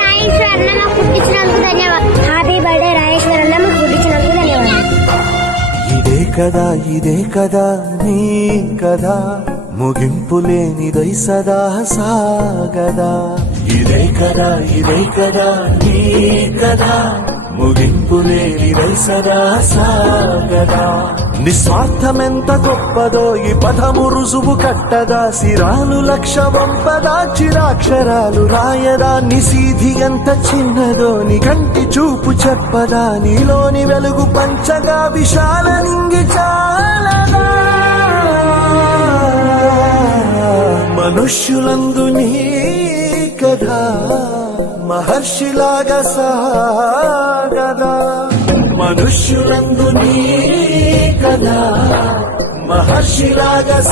రాయేశ్వర్ అన్న మాకు పుట్టించినందుకు ధన్యవాదాలు. హ్యాపీ బర్త్డే రాయేశ్వర్ అన్న మాకు పుట్టించినందుకు ధన్యవాదాలు. ఇదే కదా నీ కదా ముగింపులేనిదై సదా సాగదా. ఇదే కదా నీ కదా ముగింపులేనిదై సదా సాగదా. నిస్వార్థమెంత గొప్పదో ఈ పదము రుజువు కట్టదా. సిరాలు లక్ష వంపదా చిరాక్షరాలు రాయదా. నిశీధి ఎంత చిన్నదో నీ కంటి చూపు చెప్పదా. నీలోని వెలుగు పంచగా విశాల నింగి చాలదా. మనుష్యులందు నీ కథా మహర్షిలాగా సాగదా. మనుష్యులందు నీ కథా మహర్షిలాగా